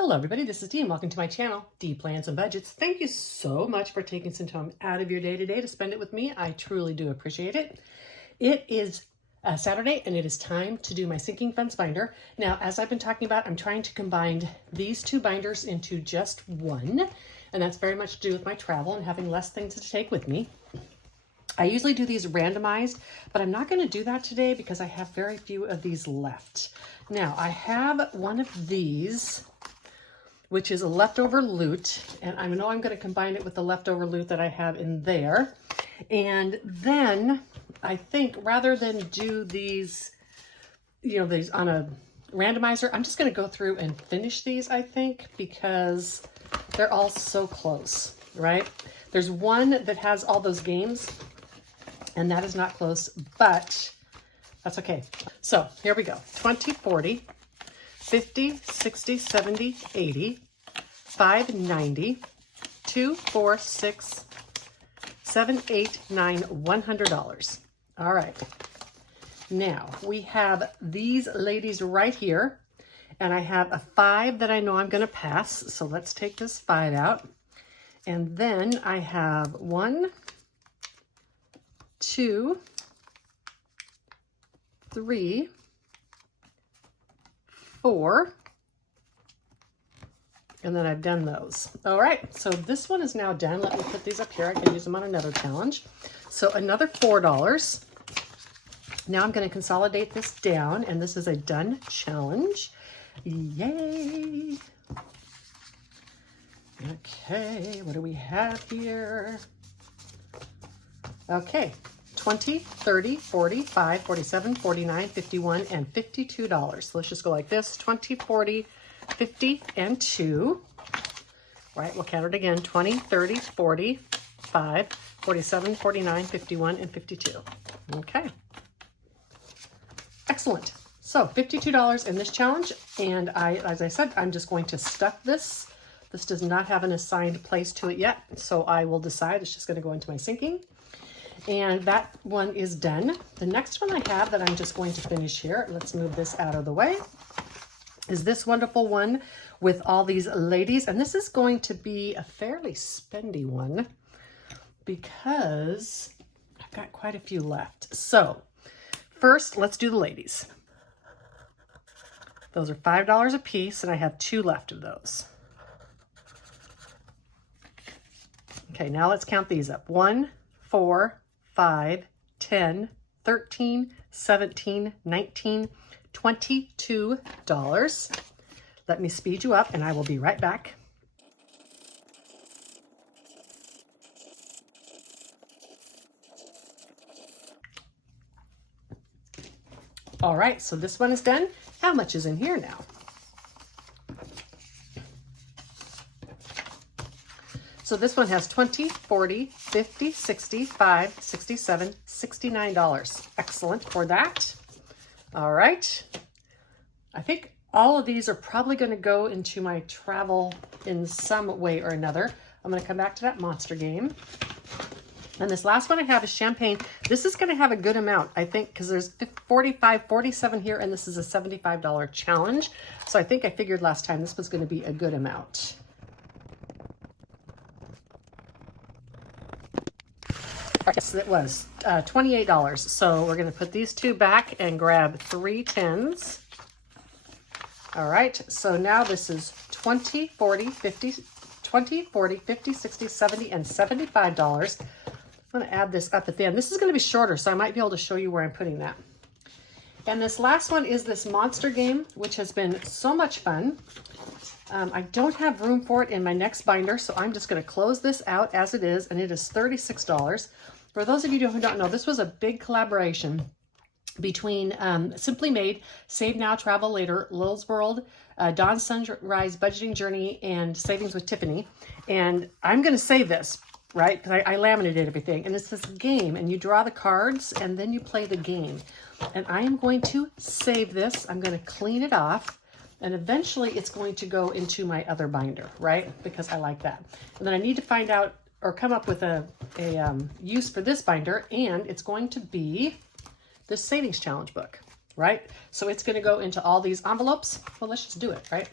Hello everybody, this is Dee and welcome to my channel, Dee Plans and Budgets. Thank you so much for taking some time out of your day today to spend it with me. I truly do appreciate it. It is Saturday and it is time to do my sinking funds binder. Now, as I've been talking about, I'm trying to combine these two binders into just one, and that's very much to do with my travel and having less things to take with me. I usually do these randomized, but I'm not going to do that today because I have very few of these left. Now, I have one of these, which is a leftover loot, and I know I'm going to combine it with the leftover loot that I have in there. And then I think rather than do these, these on a randomizer, I'm just going to go through and finish these, I think, because they're all so close, right? There's one that has all those games, and that is not close, but that's okay. So here we go. 20, 40, 50, 60, 70, 80, 5, 90, 2, 4, 6, 7, 8, 9, $100. All right. Now we have these ladies right here, and I have a 5 that I know I'm going to pass. So let's take this 5 out. And then I have 1, 2, 3, 4, and then I've done those. All right, so this one is now done. Let me put these up here. I can use them on another challenge. So another $4. Now I'm going to consolidate this down, and this is a done challenge. Yay! Okay, what do we have here? Okay, 20, 30, 45, 47, 49, 51, and $52. So let's just go like this, 20, 40, 50, and 2. Right, we'll count it again, 20, 30, 40, 5, 47, 49, 51, and 52. Okay. Excellent. So $52 in this challenge, and as I said, I'm just going to stuff this. This does not have an assigned place to it yet, so I will decide. It's just going to go into my sinking. And that one is done. The next one I have that I'm just going to finish here, let's move this out of the way, is this wonderful one with all these ladies. And this is going to be a fairly spendy one because I've got quite a few left. So first, let's do the ladies. Those are $5 a piece, and I have 2 left of those. Okay, now let's count these up. 1, 4, 5, 10, 13, 17, 19, $22. Let me speed you up and I will be right back. All right, so this one is done. How much is in here now? So this one has 20, 40, 50, 60, 5, 67, $69. Excellent for that. All right. I think all of these are probably going to go into my travel in some way or another. I'm going to come back to that monster game. And this last one I have is champagne. This is going to have a good amount, I think, because there's 45, 47 here, and this is a $75 challenge. So I think I figured last time this was going to be a good amount. Yes, it was $28. So we're going to put these 2 back and grab 3 10s. All right, so now this is 20, 40, 50, 20, 40, 50, 60, 70, and $75. I'm going to add this up at the end. This is going to be shorter, so I might be able to show you where I'm putting that. And this last one is this monster game, which has been so much fun. I don't have room for it in my next binder, so I'm just going to close this out as it is, and it is $36. For those of you who don't know, this was a big collaboration between Simply Made, Save Now, Travel Later, Lil's World, Dawn's Sunrise Budgeting Journey, and Savings with Tiffany. And I'm going to save this, right, because I laminated everything. And it's this game, and you draw the cards, and then you play the game. And I am going to save this. I'm going to clean it off. And eventually it's going to go into my other binder, right? Because I like that. And then I need to find out or come up with a use for this binder. And it's going to be this savings challenge book, right? So it's going to go into all these envelopes. Well, let's just do it, right?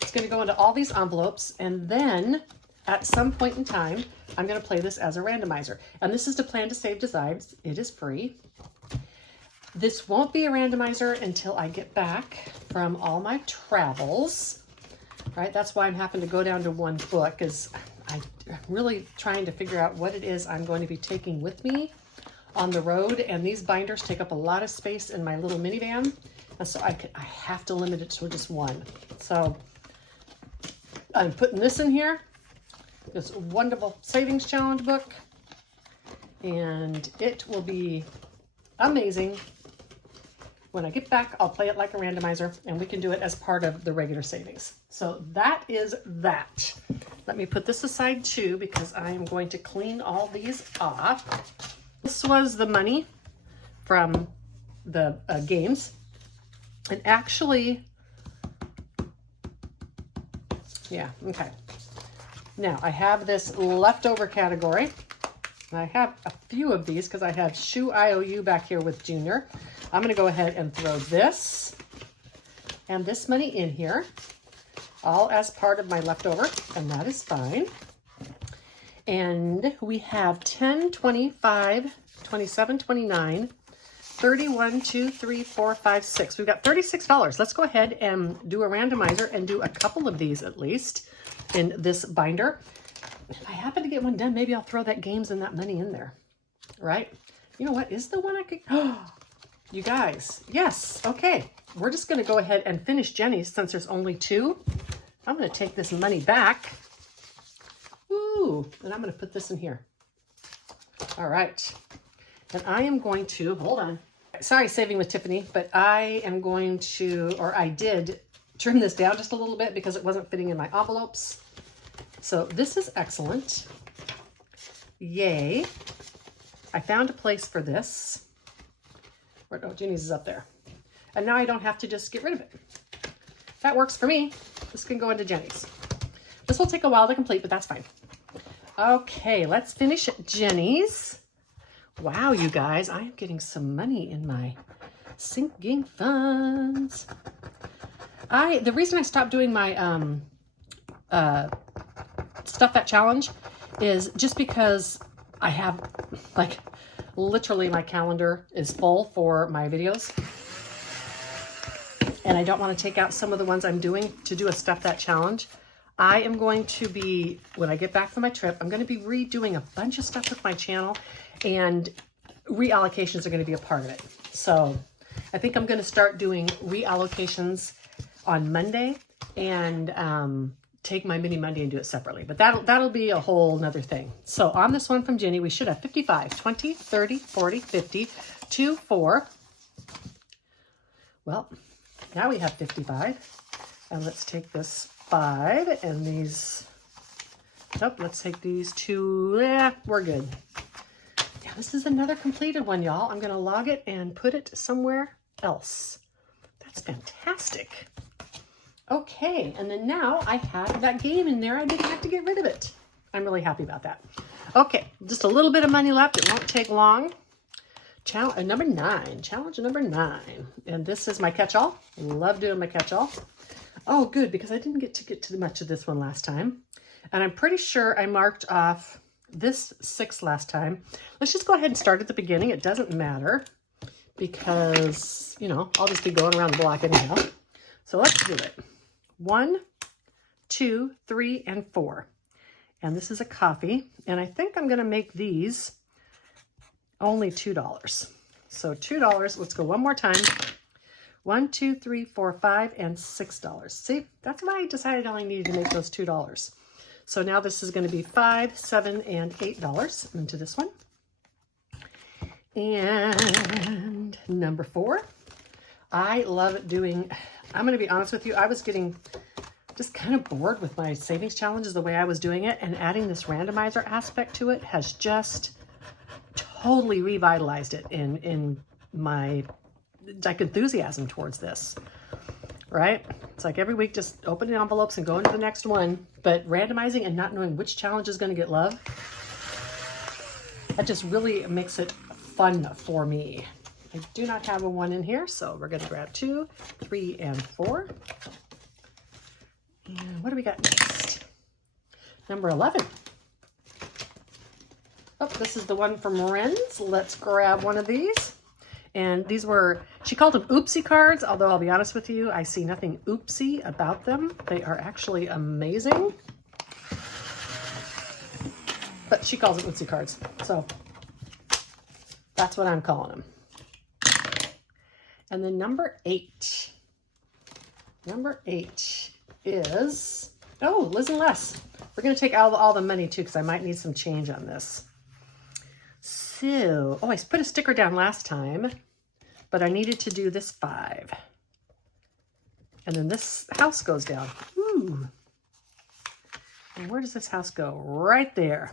It's going to go into all these envelopes, and then at some point in time, I'm going to play this as a randomizer. And this is to Plan to Save Designs. It is free. This won't be a randomizer until I get back from all my travels, right? That's why I'm having to go down to one book, is I'm really trying to figure out what it is I'm going to be taking with me on the road. And these binders take up a lot of space in my little minivan. And so I have to limit it to just one. So I'm putting this in here, this wonderful savings challenge book, and it will be amazing. When I get back, I'll play it like a randomizer, and we can do it as part of the regular savings. So that is that. Let me put this aside too, because I am going to clean all these off. This was the money from the games. And actually, yeah, okay. Now I have this leftover category. I have a few of these because I have Shoe IOU back here with Junior. I'm going to go ahead and throw this and this money in here, all as part of my leftover, and that is fine. And we have 10, 25, 27, 29, 31, 2, 3, 4, 5, 6. We've got $36. Let's go ahead and do a randomizer and do a couple of these at least in this binder. If I happen to get one done, maybe I'll throw that games and that money in there, right? You know what? Is the one I could... Oh, you guys. Yes. Okay. We're just going to go ahead and finish Jenny's since there's only 2. I'm going to take this money back. Ooh, and I'm going to put this in here. All right. And I am going to, hold on. Sorry, Saving with Tiffany, but I am going to, or I did trim this down just a little bit because it wasn't fitting in my envelopes. So this is excellent. Yay. I found a place for this. Oh, Ginny's is up there. And now I don't have to just get rid of it. That works for me. This can go into Jenny's. This will take a while to complete, but that's fine. Okay, let's finish Jenny's. Wow, you guys, I am getting some money in my sinking funds. The reason I stopped doing my Stuff That Challenge is just because I have, like, literally my calendar is full for my videos. And I don't want to take out some of the ones I'm doing to do a Stuff That Challenge. I am going to be, when I get back from my trip, I'm going to be redoing a bunch of stuff with my channel, and reallocations are going to be a part of it. So I think I'm going to start doing reallocations on Monday and take my mini Monday and do it separately. But that'll be a whole nother thing. So on this one from Jenny, we should have 55, 20, 30, 40, 50, 2, 4. Well, now we have 55. And let's take this 5 and these, nope, let's take these 2, yeah, we're good. Yeah, this is another completed one, y'all. I'm gonna log it and put it somewhere else. That's fantastic. Okay, and then now I have that game in there. I didn't have to get rid of it. I'm really happy about that. Okay, just a little bit of money left. It won't take long. Challenge number 9, challenge number 9. And this is my catch-all. Love doing my catch-all. Oh, good, because I didn't get to much of this one last time. And I'm pretty sure I marked off this 6 last time. Let's just go ahead and start at the beginning. It doesn't matter because, you know, I'll just be going around the block anyhow. So let's do it. 1, 2, 3, and 4. And this is a coffee. And I think I'm going to make these only $2. So $2. Let's go one more time. 1, 2, 3, 4, 5, and $6. See, that's why I decided I only needed to make those $2. So now this is going to be $5, $7, and $8 into this one. And number 4, I love doing, I'm going to be honest with you, I was getting just kind of bored with my savings challenges the way I was doing it, and adding this randomizer aspect to it has just totally revitalized it in my like enthusiasm towards this, right? It's like every week just opening envelopes and going to the next one, but randomizing and not knowing which challenge is going to get love, that just really makes it fun for me. I do not have a 1 in here, so we're going to grab 2, 3, and 4. And what do we got next? Number 11. Oh, this is the one from Ren's. Let's grab one of these. And these were, she called them oopsie cards, although I'll be honest with you, I see nothing oopsie about them. They are actually amazing. But she calls them oopsie cards, so that's what I'm calling them. And then number 8. Number 8 is, oh, Liz and Les. We're going to take out all the money too, because I might need some change on this. So, oh, I put a sticker down last time, but I needed to do this 5. And then this house goes down. Ooh. And where does this house go? Right there.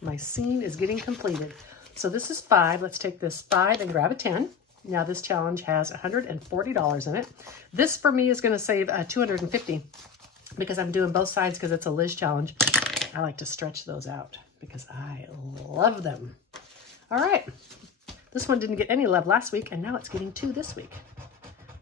My scene is getting completed. So this is 5. Let's take this 5 and grab a 10. Now this challenge has $140 in it. This for me is going to save $250 because I'm doing both sides because it's a Liz challenge. I like to stretch those out because I love them. All right. This one didn't get any love last week, and now it's getting 2 this week.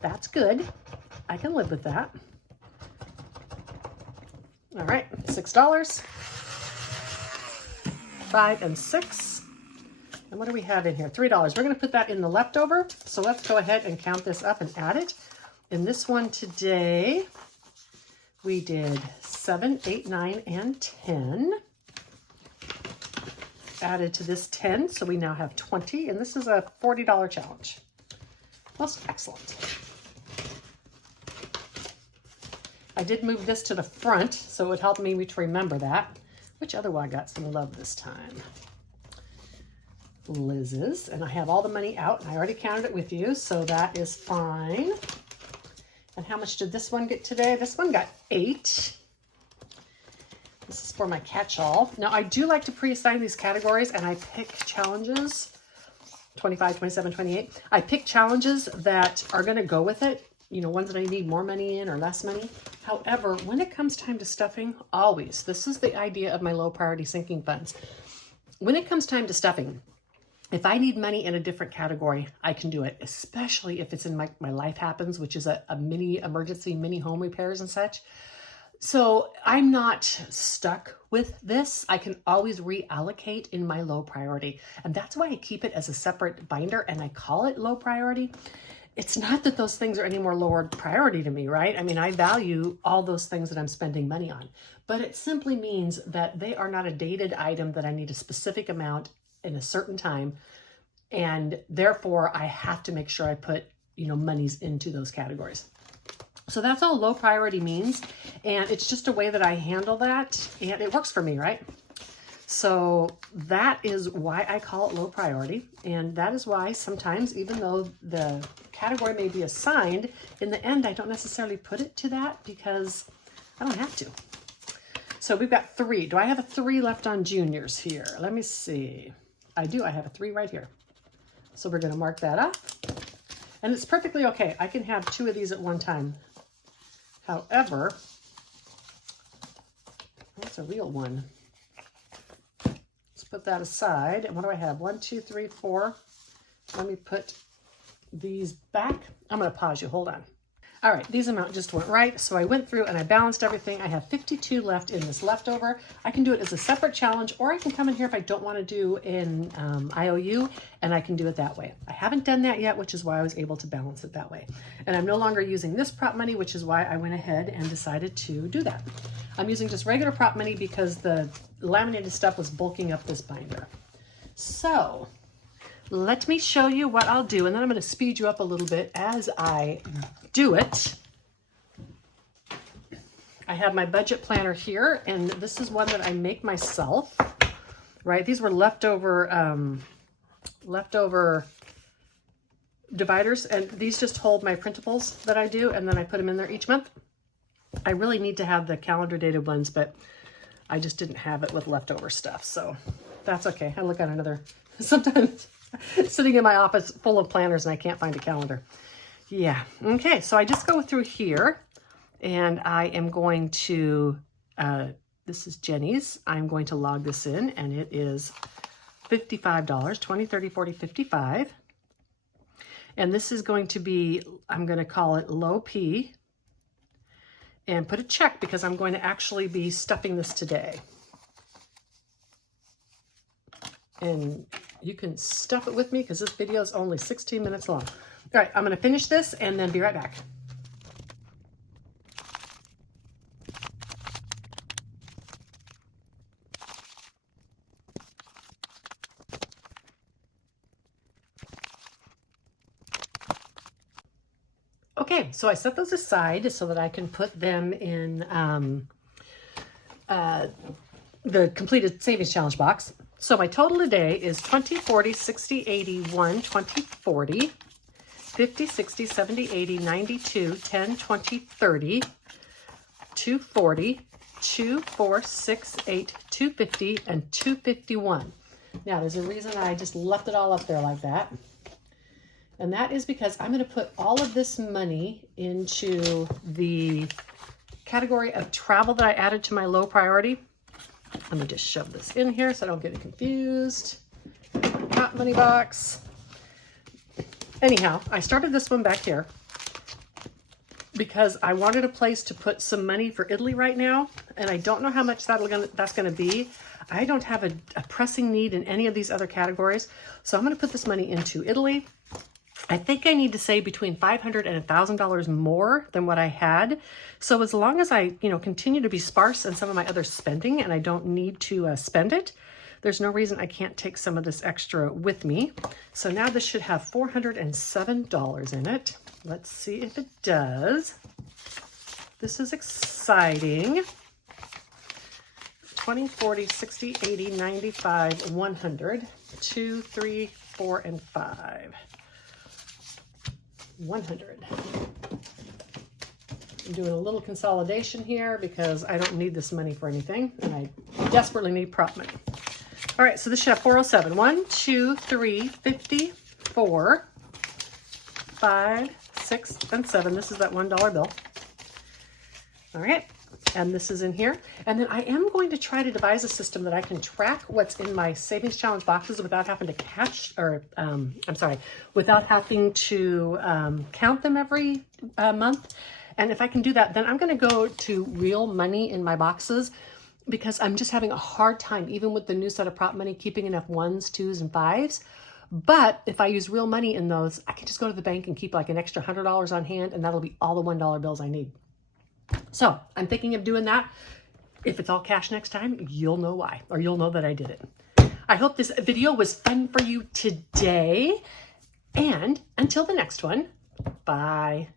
That's good. I can live with that. All right, $6. 5 and 6. And what do we have in here? $3. We're going to put that in the leftover. So let's go ahead and count this up and add it. In this one today, we did 7, 8, 9, and 10. Added to this 10, so we now have 20, and this is a $40 challenge. Most excellent. I did move this to the front, so it would help me to remember that. Which other one got some love this time? Liz's, and I have all the money out, and I already counted it with you, so that is fine. And how much did this one get today? This one got 8. This is for my catch-all. Now, I do like to pre-assign these categories, and I pick challenges, 25, 27, 28. I pick challenges that are going to go with it, you know, ones that I need more money in or less money. However, when it comes time to stuffing, always, this is the idea of my low priority sinking funds. When it comes time to stuffing, if I need money in a different category, I can do it, especially if it's in my life happens, which is a mini emergency, mini home repairs and such. So I'm not stuck with this. I can always reallocate in my low priority. And that's why I keep it as a separate binder and I call it low priority. It's not that those things are any more lower priority to me, right? I mean, I value all those things that I'm spending money on, but it simply means that they are not a dated item that I need a specific amount in a certain time. And therefore I have to make sure I put, you know, monies into those categories. So that's all low priority means. And it's just a way that I handle that. And it works for me, right? So that is why I call it low priority. And that is why sometimes, even though the category may be assigned, in the end, I don't necessarily put it to that because I don't have to. So we've got 3. Do I have a 3 left on juniors here? Let me see. I do. I have a 3 right here. So we're going to mark that up. And it's perfectly okay. I can have 2 of these at one time. However, that's a real one. Let's put that aside. And what do I have? 1, 2, 3, 4. Let me put these back. I'm going to pause you. Hold on. All right, these amount just went right. So I went through and I balanced everything. I have 52 left in this leftover. I can do it as a separate challenge, or I can come in here if I don't want to do in IOU, and I can do it that way. I haven't done that yet, which is why I was able to balance it that way. And I'm no longer using this prop money, which is why I went ahead and decided to do that. I'm using just regular prop money because the laminated stuff was bulking up this binder. So let me show you what I'll do, and then I'm going to speed you up a little bit as I do it. I have my budget planner here, and this is one that I make myself, right? These were leftover dividers, and these just hold my printables that I do, and then I put them in there each month. I really need to have the calendar dated ones, but I just didn't have it with leftover stuff, so that's okay. I look at another, sometimes sitting in my office full of planners and I can't find a calendar. Yeah, okay, so I just go through here and I am going to, this is Jenny's. I'm going to log this in, and it is $55, 20, 30, 40, 55. And this is going to be, I'm going to call it low P. and put a check because I'm going to actually be stuffing this today. And you can stuff it with me because this video is only 16 minutes long. All right, I'm going to finish this and then be right back. Okay, so I set those aside so that I can put them in the completed savings challenge box. So my total today is 20, 40, 60, 80, 1, 20, 40, 50, 60, 70, 80, 92, 10, 20, 30, 240, 2, 4, 6, 8, 250, and 251. Now, there's a reason I just left it all up there like that. And that is because I'm going to put all of this money into the category of travel that I added to my low priority. Let me just shove this in here so I don't get confused. Hot money box. Anyhow, I started this one back here because I wanted a place to put some money for Italy right now, and I don't know how much that's going to be. I don't have a pressing need in any of these other categories, so I'm going to put this money into Italy. I think I need to save between $500 and $1,000 more than what I had. So as long as I, continue to be sparse in some of my other spending and I don't need to spend it, there's no reason I can't take some of this extra with me. So now this should have $407 in it. Let's see if it does. This is exciting. 20, 40, 60, 80, 95, 100, 2, 3, 4, and 5. 100. I'm doing a little consolidation here because I don't need this money for anything and I desperately need prop money. All right, so this should have 407. 1, 2, 3, 50, 4, 5, 6, and 7. This is that $1 bill. All right, and this is in here. And then I am going to try to devise a system that I can track what's in my savings challenge boxes without having to without having to count them every month. And if I can do that, then I'm going to go to real money in my boxes because I'm just having a hard time, even with the new set of prop money, keeping enough 1s, 2s, and 5s. But if I use real money in those, I can just go to the bank and keep like an extra $100 on hand, and that'll be all the $1 bills I need. So I'm thinking of doing that. If it's all cash next time, you'll know why, or you'll know that I did it. I hope this video was fun for you today. And until the next one, bye.